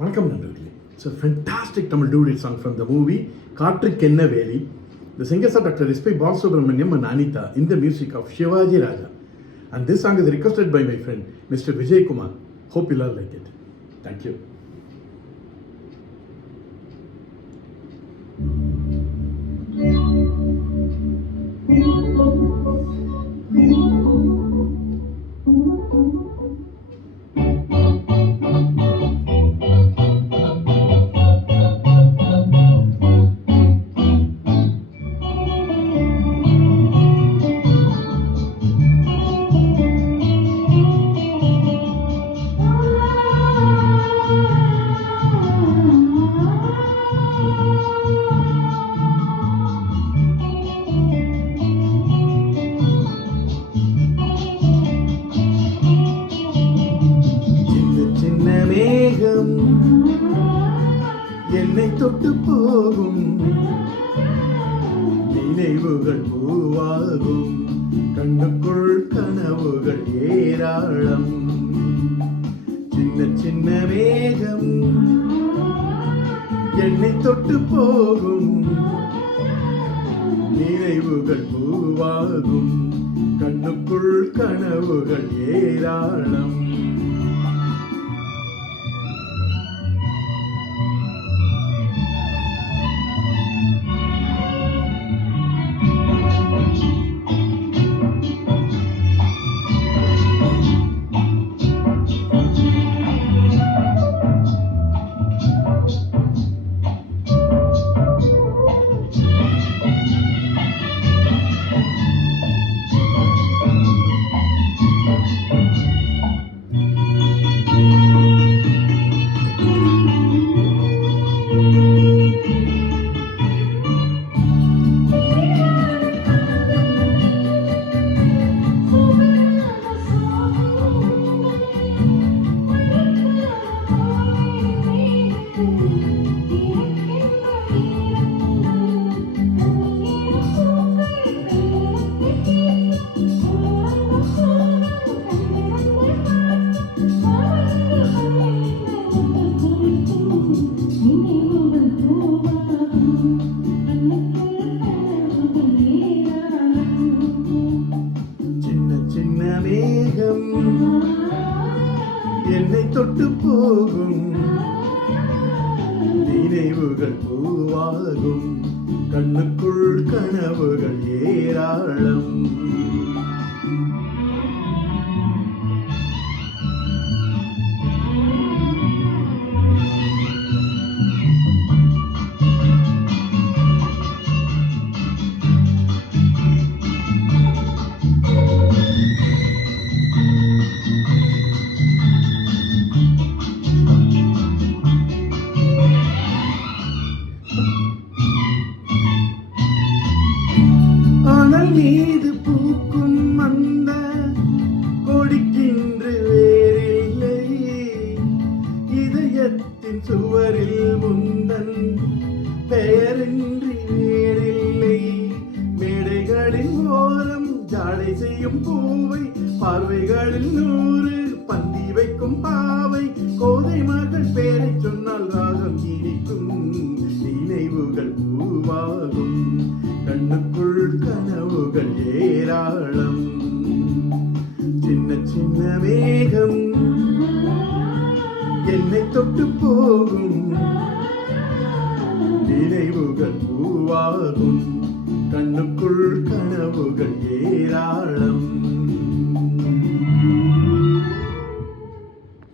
வணக்கம் நண்பர்களே. It's a fantastic Tamil duet song from the movie Kaatrukkenna வேலி. The singers are Dr. S.P. Balasubramaniam and Anita in the music of Shivaji Raja. And this song is requested by my friend Mr. Vijay Kumar. Hope you all like it. Thank you. மேகம் என்னை தொட்டு போகும், நினைவுகள் பூவாகும், கண்ணுக்குள் கனவுகள் ஏராளம். சின்ன சின்ன மேகம் என்னை தொட்டு போகும், நினைவுகள் பூவாகும், கண்ணுக்குள் கனவுகள் ஏராளம். மேகம் என்னை தொட்டு போகும், நினைவுகள் பூவாகும், கண்ணுக்குள் கனவுகள் ஏராளம். மீது பூக்கும் அந்த கொடிக்கின்று வேறில்லை, இதயத்தின் சுவரில் முந்தன் பெயரின்றி வேறில்லை. மேடைகளின் ஓரம் ஜாடை செய்யும் பூவை, பார்வைகளில் 100 பந்தி வைக்கும் பாவை, கோதை மகள் பேரை சொன்னால் ராகம் இனிக்கும், நினைவுகள் பூவாகும், கண்ணுக்குள் கனவுகள் ஏராளம். சின்ன சின்ன மேகம் என்னை தொட்டு போகும், நினைவுகள் பூவாகும், கண்ணுக்குள் கனவுகள் ஏராளம்.